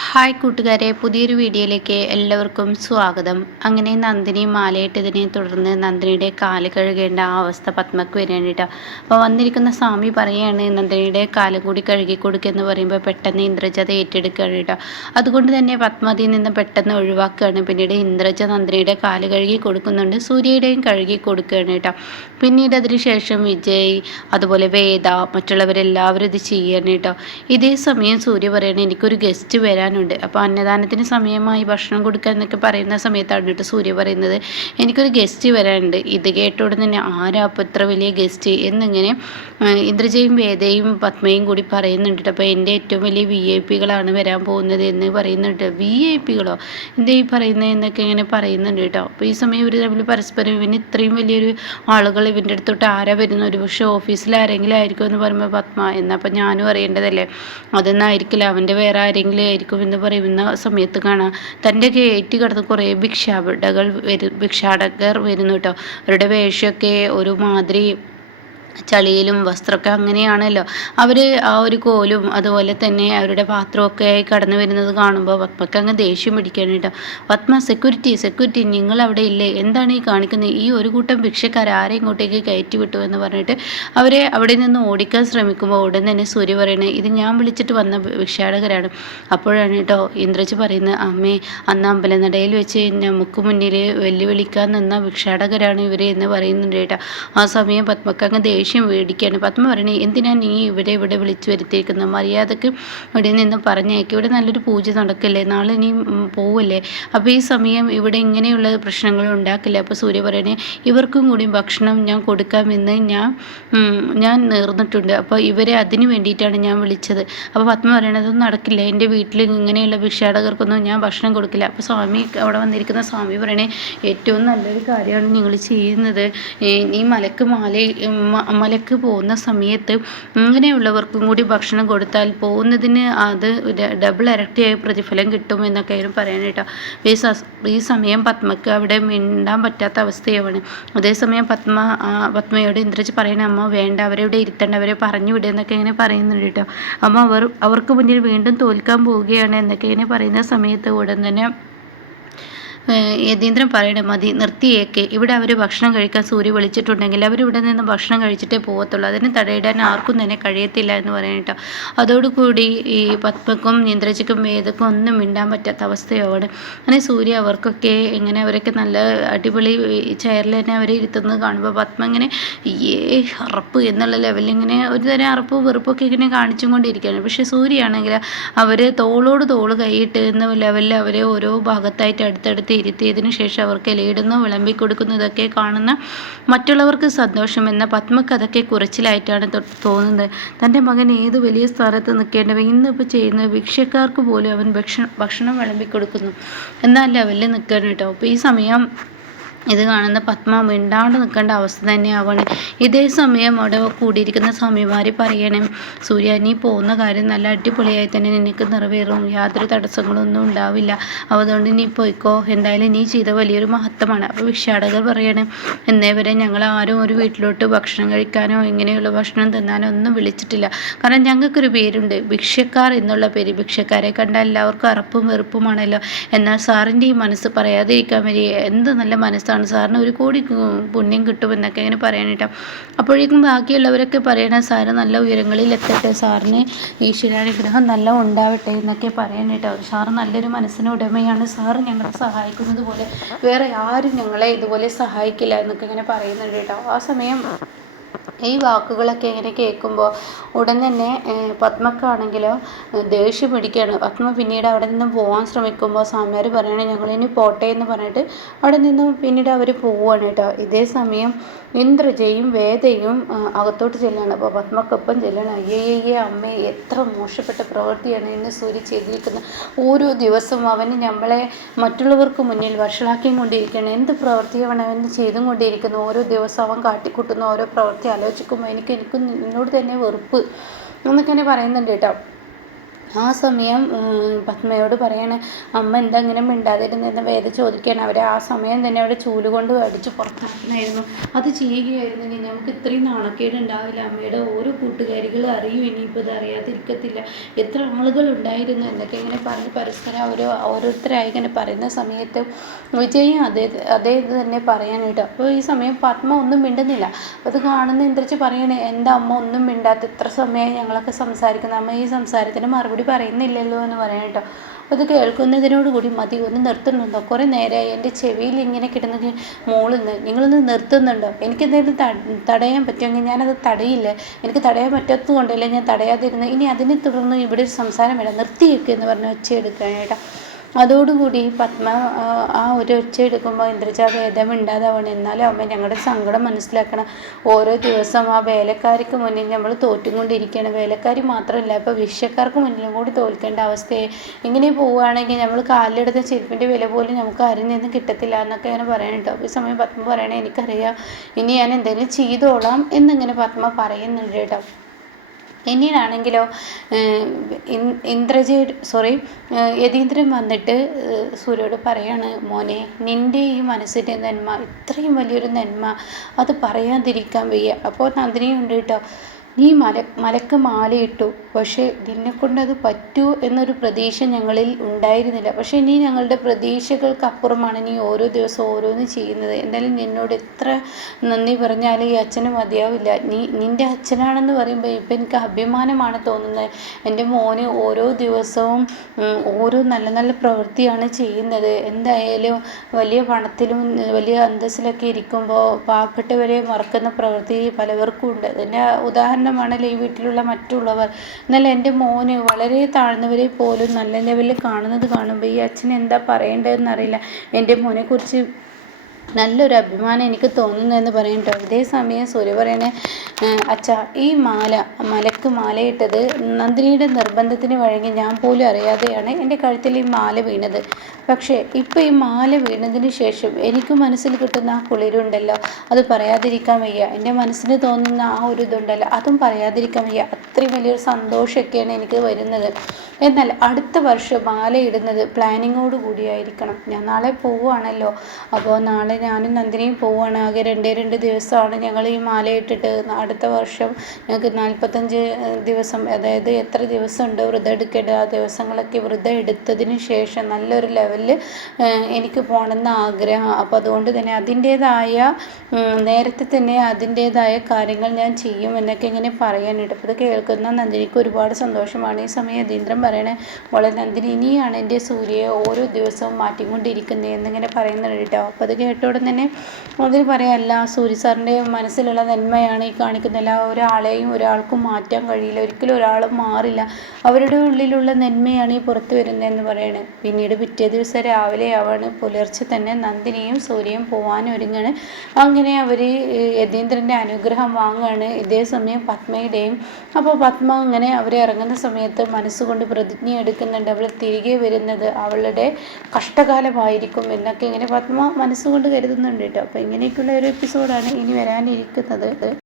Hi കൂട്ടുകാരെ, പുതിയൊരു വീഡിയോയിലേക്ക് എല്ലാവർക്കും സ്വാഗതം. അങ്ങനെ നന്ദിനി മാലയിട്ടതിനെ തുടർന്ന് നന്ദിനിയുടെ കാല് കഴുകേണ്ട ആ അവസ്ഥ പത്മക്ക് വരികയാണ് കേട്ടോ. അപ്പോൾ വന്നിരിക്കുന്ന സ്വാമി പറയുകയാണ് നന്ദിനിയുടെ കാലും കൂടി കഴുകി കൊടുക്കുകയെന്ന് പറയുമ്പോൾ പെട്ടെന്ന് ഇന്ദ്രജ അത് ഏറ്റെടുക്കുകയാണ് കേട്ടോ. അതുകൊണ്ട് തന്നെ പത്മാതിയിൽ നിന്ന് പെട്ടെന്ന് ഒഴിവാക്കുകയാണ്. പിന്നീട് ഇന്ദ്രജ നന്ദിനിയുടെ കാല് കഴുകി കൊടുക്കുന്നുണ്ട്, സൂര്യയുടെയും കഴുകി കൊടുക്കുകയാണ് കേട്ടോ. പിന്നീട് അതിനുശേഷം വിജയ്, അതുപോലെ വേദ, മറ്റുള്ളവരെല്ലാവരും ഇത് ചെയ്യാണ് കേട്ടോ. ഇതേ സമയം സൂര്യ പറയണേ എനിക്കൊരു ഗസ്റ്റ് വരാനുണ്ട്, അപ്പോൾ അന്നദാനത്തിന് സമയമായി ഭക്ഷണം കൊടുക്കുക എന്നൊക്കെ പറയുന്ന സമയത്താണ് കേട്ടോ സൂര്യ പറയുന്നത് എനിക്കൊരു ഗസ്റ്റ് വരാനുണ്ട്. ഇത് കേട്ടോടെ തന്നെ ആരാ അപ്പോൾ ഇത്ര വലിയ ഗസ്റ്റ് എന്നിങ്ങനെ ഇന്ദ്രജയും വേദയും പത്മയും കൂടി പറയുന്നുണ്ട്. അപ്പോൾ എൻ്റെ ഏറ്റവും വലിയ VIP-കളാണ് വരാൻ പോകുന്നത് എന്ന് പറയുന്നുണ്ട്. VIP-കളോ എന്താ ഈ പറയുന്നത് എന്നൊക്കെ ഇങ്ങനെ പറയുന്നുണ്ട് കേട്ടോ. അപ്പോൾ ഈ സമയം ഇവർ തമ്മിൽ പരസ്പരം ഇവന് ഇത്രയും വലിയൊരു ആളുകൾ ഇവൻ്റെ അടുത്തോട്ട് ആരാ വരുന്നത്, ഒരു പക്ഷേ ഓഫീസിൽ ആരെങ്കിലും ആയിരിക്കും എന്ന് പറയുമ്പോൾ പത്മ എന്നാൽ അപ്പം ഞാനും അറിയേണ്ടതല്ലേ, അതൊന്നും ആയിരിക്കില്ല, അവൻ്റെ വേറെ ആരെങ്കിലും ആയിരിക്കും എന്ന് പറയുന്ന സമയത്ത് കാണാം തൻ്റെ കയറ്റി കിടന്ന് കുറേ ഭിക്ഷാടകർ വരുന്നു കേട്ടോ. അവരുടെ വേഷമൊക്കെ ഒരു മാതിരി ചളിയിലും വസ്ത്രമൊക്കെ അങ്ങനെയാണല്ലോ. അവർ ആ ഒരു കോലും അതുപോലെ തന്നെ അവരുടെ പാത്രമൊക്കെ ആയി കടന്നു വരുന്നത് കാണുമ്പോൾ പത്മക്ക് അങ്ങ് ദേഷ്യം പിടിക്കുകയാണ് കേട്ടോ. പത്മ സെക്യൂരിറ്റി നിങ്ങൾ അവിടെ ഇല്ലേ, എന്താണ് ഈ കാണിക്കുന്നത്, ഈ ഒരു കൂട്ടം ഭിക്ഷക്കാർ ആരെ ഇങ്ങോട്ടേക്ക് കയറ്റി വിട്ടു എന്ന് പറഞ്ഞിട്ട് അവരെ അവിടെ നിന്ന് ഓടിക്കാൻ ശ്രമിക്കുമ്പോൾ ഉടൻ തന്നെ സൂര്യ പറയുന്നത് ഇത് ഞാൻ വിളിച്ചിട്ട് വന്ന ഭിക്ഷാടകരാണ്. അപ്പോഴാണ് കേട്ടോ ഇന്ദ്രജ് പറയുന്നത് അമ്മേ അന്ന് അമ്പലനടയിൽ വെച്ച് നമുക്ക് മുന്നിൽ വെല്ലുവിളിക്കാൻ നിന്ന ഭിക്ഷാടകരാണ് ഇവർ എന്ന് പറയുന്നുണ്ട് കേട്ടോ. ആ സമയം പത്മക്ക് അങ്ങ് ദേഷ്യം മേടിക്കുകയാണ്. പത്മ പറയണേ എന്തിനാണ് നീ ഇവിടെ വിളിച്ചു വരുത്തിയിരിക്കുന്നത്, മര്യാദക്ക് ഇവിടെ നിന്ന് പറഞ്ഞേക്ക്, ഇവിടെ നല്ലൊരു പൂജ നടക്കില്ലേ, നാളെ നീ പോവല്ലേ, അപ്പോൾ ഈ സമയം ഇവിടെ ഇങ്ങനെയുള്ള പ്രശ്നങ്ങൾ ഉണ്ടാക്കില്ല. അപ്പോൾ സൂര്യ പറയണേ ഇവർക്കും കൂടി ഭക്ഷണം ഞാൻ കൊടുക്കാമെന്ന് ഞാൻ നേർന്നിട്ടുണ്ട്, അപ്പോൾ ഇവരെ അതിന് വേണ്ടിയിട്ടാണ് ഞാൻ വിളിച്ചത്. അപ്പോൾ പത്മ പറയണതൊന്നും നടക്കില്ല, എൻ്റെ വീട്ടിൽ ഇങ്ങനെയുള്ള ഭിക്ഷാടകർക്കൊന്നും ഞാൻ ഭക്ഷണം കൊടുക്കില്ല. അപ്പോൾ സ്വാമി അവിടെ വന്നിരിക്കുന്ന സ്വാമി പറയണേ ഏറ്റവും നല്ലൊരു കാര്യമാണ് നിങ്ങൾ ചെയ്യുന്നത്, ഈ മലക്ക് പോകുന്ന സമയത്ത് ഇങ്ങനെയുള്ളവർക്കും കൂടി ഭക്ഷണം കൊടുത്താൽ പോകുന്നതിന് അത് ഡബിൾ ഇരട്ടിയായി പ്രതിഫലം കിട്ടും എന്നൊക്കെയാണ് പറയാൻ കേട്ടോ. ഈ സമയം പത്മക്ക് അവിടെ മിണ്ടാൻ പറ്റാത്ത അവസ്ഥയാണ്. അതേസമയം പത്മയോട് ഇന്ദ്രജ് പറയണ അമ്മ വേണ്ട, അവരെ ഇവിടെ ഇരുത്തേണ്ട, അവരെ പറഞ്ഞു വിടുക എന്നൊക്കെ ഇങ്ങനെ പറയുന്നുണ്ട് കേട്ടോ. അമ്മ അവർക്ക് മുന്നിൽ വീണ്ടും തോൽക്കാൻ പോവുകയാണ് എന്നൊക്കെ ഇങ്ങനെ പറയുന്ന സമയത്ത് ഉടൻ തന്നെ യതീന്ദ്രൻ പറയണം മതി നിർത്തിയേക്ക്, ഇവിടെ അവർ ഭക്ഷണം കഴിക്കാൻ സൂര്യ വിളിച്ചിട്ടുണ്ടെങ്കിൽ അവരിവിടെ നിന്ന് ഭക്ഷണം കഴിച്ചിട്ടേ പോകത്തുള്ളൂ, അതിന് തടയിടാൻ ആർക്കും തന്നെ കഴിയത്തില്ല എന്ന് പറയാനിട്ടോ. അതോടുകൂടി ഈ പത്മക്കും ഇന്ദ്രജിക്കും വേദക്കും ഒന്നും മിണ്ടാൻ പറ്റാത്ത അവസ്ഥയോടെ അങ്ങനെ സൂര്യ അവർക്കൊക്കെ ഇങ്ങനെ അവരൊക്കെ നല്ല അടിപൊളി ചെയറിൽ തന്നെ അവരെ ഇരുത്തുന്നത് കാണുമ്പോൾ പത്മ ഇങ്ങനെ അറപ്പ് എന്നുള്ള ലെവലിൽ ഇങ്ങനെ ഒരു തരം അറപ്പ് വെറുപ്പൊക്കെ ഇങ്ങനെ കാണിച്ചും കൊണ്ടിരിക്കുകയാണ്. പക്ഷേ സൂര്യ ആണെങ്കിൽ അവർ തോളോട് തോള് കൈയിട്ട് എന്ന ലെവലിൽ അവരെ ഓരോ ഭാഗത്തായിട്ട് അടുത്തടുത്ത് ഇരുത്തിയതിനു ശേഷം അവർക്ക് ഇലയിടുന്നു വിളമ്പി കൊടുക്കുന്നു. ഇതൊക്കെ കാണുന്ന മറ്റുള്ളവർക്ക് സന്തോഷം, എന്ന പത്മക്ക് അതൊക്കെ കുറച്ചിലായിട്ടാണ് തോന്നുന്നത്. തൻ്റെ മകൻ ഏത് വലിയ സ്ഥാനത്ത് നിൽക്കേണ്ടവ ഇന്നിപ്പോൾ ചെയ്യുന്നത് ഭിക്ഷക്കാർക്ക് പോലും അവൻ ഭക്ഷണം വിളമ്പി കൊടുക്കുന്നു എന്നാൽ ലെവലിൽ നിൽക്കണം കേട്ടോ. അപ്പോൾ ഈ സമയം ഇത് കാണുന്ന പത്മ മിണ്ടാണ്ട് നിൽക്കേണ്ട അവസ്ഥ തന്നെയാവണം. ഇതേ സമയം അവിടെ കൂടിയിരിക്കുന്ന സ്വാമിമാർ പറയണം സൂര്യ നീ പോകുന്ന കാര്യം നല്ല അടിപൊളിയായി തന്നെ നിനക്ക് നിറവേറും, യാതൊരു തടസ്സങ്ങളൊന്നും ഉണ്ടാവില്ല, അതുകൊണ്ട് നീ പോയിക്കോ, എന്തായാലും നീ ചെയ്ത വലിയൊരു മഹത്വമാണ്. അപ്പോൾ ഭിക്ഷാടകർ പറയണം എന്നേ വരെ ഞങ്ങൾ ആരും ഒരു വീട്ടിലോട്ട് ഭക്ഷണം കഴിക്കാനോ ഇങ്ങനെയുള്ള ഭക്ഷണം തിന്നാനോ ഒന്നും വിളിച്ചിട്ടില്ല, കാരണം ഞങ്ങൾക്കൊരു പേരുണ്ട് ഭിക്ഷക്കാർ എന്നുള്ള പേര്, ഭിക്ഷക്കാരെ കണ്ടാൽ എല്ലാവർക്കും അറപ്പും വെറുപ്പുമാണല്ലോ, എന്നാൽ സാറിൻ്റെ ഈ മനസ്സ് പറയാതിരിക്കാൻ വരെ എന്ത് നല്ല മനസ്സാണ് സാറിന്, 1 കോടി പുണ്യം കിട്ടുമെന്നൊക്കെ ഇങ്ങനെ പറയാനിട്ടോ. അപ്പോഴേക്കും ബാക്കിയുള്ളവരൊക്കെ പറയണം സാറ് നല്ല ഉയരങ്ങളിൽ എത്തട്ടെ, സാറിന് ഈശ്വരാനുഗ്രഹം നല്ല ഉണ്ടാവട്ടെ എന്നൊക്കെ പറയാനിട്ടോ. സാറ് നല്ലൊരു മനസ്സിന് ഉടമയാണ്, സാറ് ഞങ്ങളെ സഹായിക്കുന്നത് പോലെ വേറെ ആരും ഞങ്ങളെ ഇതുപോലെ സഹായിക്കില്ല എന്നൊക്കെ ഇങ്ങനെ പറയുന്നുണ്ട് കേട്ടോ. ആ സമയം ഈ വാക്കുകളൊക്കെ ഇങ്ങനെ കേൾക്കുമ്പോൾ ഉടൻ തന്നെ പത്മക്കാണെങ്കിലോ ദേഷ്യം പിടിക്കുകയാണ്. പത്മ പിന്നീട് അവിടെ നിന്നും പോകാൻ ശ്രമിക്കുമ്പോൾ സ്വാമിയാർ പറയണേ ഞങ്ങളിനി പോട്ടെ എന്ന് പറഞ്ഞിട്ട് അവിടെ നിന്നും പിന്നീട് അവർ പോവുകയാണ് കേട്ടോ. ഇതേ സമയം ഇന്ദ്രജയും വേദയും അകത്തോട്ട് ചെല്ലുകയാണ്. അപ്പോൾ പത്മക്കൊപ്പം ചെല്ലണം. അയ്യയ്യേ അമ്മേ എത്ര മോശപ്പെട്ട പ്രവൃത്തിയാണ് ഇന്ന് സൂര്യ ചെയ്തിരിക്കുന്നത്, ഓരോ ദിവസവും അവന് നമ്മളെ മറ്റുള്ളവർക്ക് മുന്നിൽ വഷളാക്കിയും കൊണ്ടിരിക്കുകയാണ്, എന്ത് പ്രവൃത്തിയാണ് അവൻ ചെയ്തും കൊണ്ടിരിക്കുന്നു, ഓരോ ദിവസം അവൻ കാട്ടിക്കൂട്ടുന്ന ഓരോ പ്രവൃത്തി ആലോചിക്കുമ്പോൾ എനിക്ക് എന്നോട് തന്നെ വെറുപ്പ് എന്നൊക്കെ പറയുന്നുണ്ട് കേട്ടോ. ആ സമയം പത്മയോട് പറയാണ്, അമ്മ എന്താ ഇങ്ങനെ മിണ്ടാതിരുന്നതെന്ന് വേദ ചോദിക്കുകയാണ്. അവർ ആ സമയം തന്നെ അവിടെ ചൂല് കൊണ്ട് അടിച്ച് പുറത്താക്കണമായിരുന്നു. അത് ചെയ്യുകയായിരുന്നെങ്കിൽ നമുക്ക് ഇത്രയും നാണക്കേട് ഉണ്ടാവില്ല. അമ്മയുടെ ഓരോ കൂട്ടുകാരികൾ അറിയും, ഇനിയിപ്പോൾ ഇത് അറിയാതിരിക്കത്തില്ല, എത്ര ആളുകൾ ഉണ്ടായിരുന്നു എന്നൊക്കെ ഇങ്ങനെ പറഞ്ഞ് പരസ്പരം ഓരോരുത്തരായി ഇങ്ങനെ പറയുന്ന സമയത്ത് വിജയും അതേ ഇത് തന്നെ പറയാൻ കേട്ടോ. അപ്പോൾ ഈ സമയം പത്മ ഒന്നും മിണ്ടുന്നില്ല. അത് കാണുന്ന ഇന്ദ്രജി പറയണേ, എന്താ അമ്മ ഒന്നും മിണ്ടാത്ത, ഇത്ര സമയം ഞങ്ങളൊക്കെ സംസാരിക്കുന്നത്, അമ്മ ഈ സംസാരത്തിന് മറുപടി പറയുന്നില്ലല്ലോ എന്ന് പറയാം കേട്ടോ. അപ്പോൾ അത് കേൾക്കുന്നതിനോടുകൂടി മതി, ഒന്ന് നിർത്തുന്നുണ്ടോ, കുറേ നേരമായി എൻ്റെ ചെവിയിൽ ഇങ്ങനെ കിടന്നത് മോളുന്ന്, നിങ്ങളൊന്ന് നിർത്തുന്നുണ്ടോ, എനിക്കെന്തെങ്കിലും തടയാൻ പറ്റുമെങ്കിൽ ഞാനത് തടയില്ല, എനിക്ക് തടയാൻ പറ്റാത്തത് കൊണ്ടല്ലേ ഞാൻ തടയാതിരുന്നത്, ഇനി അതിനെ തുടർന്ന് ഇവിടെ ഒരു സംസാരം വേണം, നിർത്തിയേക്ക് എന്ന് പറഞ്ഞ് ഒച്ചയെടുക്കാനായിട്ടാ. അതോടുകൂടി പത്മ ആ ഒരു ഒച്ച എടുക്കുമ്പോൾ ഇന്ദ്രജ ഭേദമിണ്ടാതാവണം. എന്നാലും അമ്മ ഞങ്ങളുടെ സങ്കടം മനസ്സിലാക്കണം. ഓരോ ദിവസം ആ വേലക്കാരിക്ക് മുന്നിൽ നമ്മൾ തോറ്റുകൊണ്ടിരിക്കുകയാണ്. വേലക്കാരി മാത്രമല്ല, ഇപ്പോൾ വിഷയക്കാർക്ക് മുന്നിലും കൂടി തോൽക്കേണ്ട അവസ്ഥയെ. ഇങ്ങനെ പോവുകയാണെങ്കിൽ നമ്മൾ കാലിലെടുത്ത ചെരുപ്പിൻ്റെ വില പോലും നമുക്ക് ആരിൽ നിന്നും കിട്ടത്തില്ല എന്നൊക്കെ ഇങ്ങനെ പറയണം കേട്ടോ. ഈ സമയം പത്മ പറയണേ, എനിക്കറിയാം, ഇനി ഞാൻ എന്തെങ്കിലും ചെയ്തോളാം എന്നിങ്ങനെ പത്മ പറയുന്നുണ്ട് കേട്ടോ. പിന്നീടാണെങ്കിലോ യതീന്ദ്രൻ വന്നിട്ട് സൂര്യയോട് പറയാണ്, മോനെ, നിൻ്റെ ഈ മനസ്സിൻ്റെ നന്മ, ഇത്രയും വലിയൊരു നന്മ, അത് പറയാതിരിക്കാൻ വയ്യ. അപ്പോൾ നന്ദിനി ഉണ്ട് കേട്ടോ, നീ മലക്ക് മാലയിട്ടു, പക്ഷേ നിന്നെക്കൊണ്ടത് പറ്റൂ എന്നൊരു പ്രതീക്ഷ ഞങ്ങളിൽ ഉണ്ടായിരുന്നില്ല. പക്ഷേ നീ ഞങ്ങളുടെ പ്രതീക്ഷകൾക്കപ്പുറമാണ് നീ ഓരോ ദിവസവും ഓരോന്ന് ചെയ്യുന്നത്. എന്തായാലും നിന്നോട് എത്ര നന്ദി പറഞ്ഞാലും ഈ അച്ഛന് മതിയാവില്ല. നിൻ്റെ അച്ഛനാണെന്ന് പറയുമ്പോൾ ഇപ്പം എനിക്ക് അഭിമാനമാണ് തോന്നുന്നത്. എൻ്റെ മോന് ഓരോ ദിവസവും ഓരോ നല്ല നല്ല പ്രവൃത്തിയാണ് ചെയ്യുന്നത്. എന്തായാലും വലിയ പണത്തിലും വലിയ അന്തസ്സിലൊക്കെ ഇരിക്കുമ്പോൾ പാവപ്പെട്ടവരെ മറക്കുന്ന പ്രവൃത്തി പലവർക്കും ഉണ്ട്. അതിൻ്റെ ഉദാഹരണമാണല്ലോ ഈ വീട്ടിലുള്ള മറ്റുള്ളവർ. എന്നാൽ എൻ്റെ മോന് വളരെ താഴ്ന്നവരെ പോലും നല്ല ലെവലിൽ കാണുന്നത് കാണുമ്പോൾ ഈ അച്ഛൻ എന്താ പറയേണ്ടതെന്നറിയില്ല. എൻ്റെ മോനെക്കുറിച്ച് നല്ലൊരു അഭിമാനം എനിക്ക് തോന്നുന്നതെന്ന് പറയും കേട്ടോ. ഇതേ സമയം സൂര്യ പറയണേ, അച്ഛാ, ഈ മലക്ക് മാലയിട്ടത് നന്ദിനിയുടെ നിർബന്ധത്തിന് വഴങ്ങി ഞാൻ പോലും അറിയാതെയാണ് എൻ്റെ കഴുത്തിൽ ഈ മാല വീണത്. പക്ഷേ ഇപ്പോൾ ഈ മാല വീണതിന് ശേഷം എനിക്ക് മനസ്സിൽ കിട്ടുന്ന ആ കുളിരുണ്ടല്ലോ, അത് പറയാതിരിക്കാൻ വയ്യ. എൻ്റെ മനസ്സിന് തോന്നുന്ന ആ ഒരു ഇതുണ്ടല്ലോ, അതും പറയാതിരിക്കാൻ വയ്യ. അത്രയും വലിയൊരു സന്തോഷമൊക്കെയാണ് എനിക്ക് വരുന്നത്. എന്നാൽ അടുത്ത വർഷം മാല ഇടുന്നത് പ്ലാനിങ്ങോട് കൂടിയായിരിക്കണം. ഞാൻ നാളെ പോവുകയാണല്ലോ. അപ്പോൾ നാളെ ഞാനും നന്ദിനിയും പോവുകയാണ്. ആകെ രണ്ട് ദിവസമാണ് ഞങ്ങൾ ഈ മാലയിട്ടിട്ട്. അടുത്ത വർഷം ഞങ്ങൾക്ക് 45 ദിവസം, അതായത് എത്ര ദിവസമുണ്ട് വ്രതം എടുക്കേണ്ടത്, ആ ദിവസങ്ങളൊക്കെ വ്രതം എടുത്തതിന് ശേഷം നല്ലൊരു ലെവലിൽ എനിക്ക് പോകണമെന്ന് ആഗ്രഹം. അപ്പോൾ അതുകൊണ്ട് തന്നെ നേരത്തെ തന്നെ അതിൻ്റേതായ കാര്യങ്ങൾ ഞാൻ ചെയ്യും എന്നൊക്കെ ഇങ്ങനെ പറയാനുണ്ട്. അപ്പോൾ ഇത് കേൾക്കുന്ന നന്ദിനിക്ക് ഒരുപാട് സന്തോഷമാണ്. ഈ സമയം യതീന്ദ്രൻ പറയണേ, വളരെ നന്ദിനി, ഇനിയാണ് എൻ്റെ സൂര്യയെ ഓരോ ദിവസവും മാറ്റിക്കൊണ്ടിരിക്കുന്നത് എന്നിങ്ങനെ പറയുന്നുണ്ട് കേട്ടോ. അപ്പോൾ അത് കേട്ടോടെ തന്നെ അതിന് പറയാമല്ല, സൂര്യ സാറിൻ്റെ മനസ്സിലുള്ള നന്മയാണ് ഈ കാണിക്കുന്നത്. ഒരാളെയും ഒരാൾക്കും മാറ്റാൻ കഴിയില്ല, ഒരിക്കലും ഒരാളും മാറില്ല, അവരുടെ ഉള്ളിലുള്ള നന്മയാണ് ഈ പുറത്തു വരുന്നതെന്ന് പറയണേ. പിന്നീട് പിറ്റേ ദിവസം രാവിലെ ആവാണ്, പുലർച്ചെ തന്നെ നന്ദിനിയും സൂര്യയും പോകാൻ ഒരുങ്ങാണ്. അങ്ങനെ അവർ യതീന്ദ്രൻ്റെ അനുഗ്രഹം വാങ്ങുകയാണ്. ഇതേ സമയം പത്മയുടെയും. അപ്പോൾ പത്മ അങ്ങനെ അവർ ഇറങ്ങുന്ന സമയത്ത് മനസ്സുകൊണ്ട് പ്രതിജ്ഞ എടുക്കുന്നുണ്ട്, അവൾ തിരികെ വരുന്നത് അവളുടെ കഷ്ടകാലമായിരിക്കും എന്നൊക്കെ ഇങ്ങനെ പത്മ മനസ്സുകൊണ്ട് കരുതുന്നുണ്ട് കേട്ടോ. അപ്പോൾ ഇങ്ങനെയൊക്കെയുള്ള ഒരു എപ്പിസോഡാണ് ഇനി വരാനിരിക്കുന്നത്.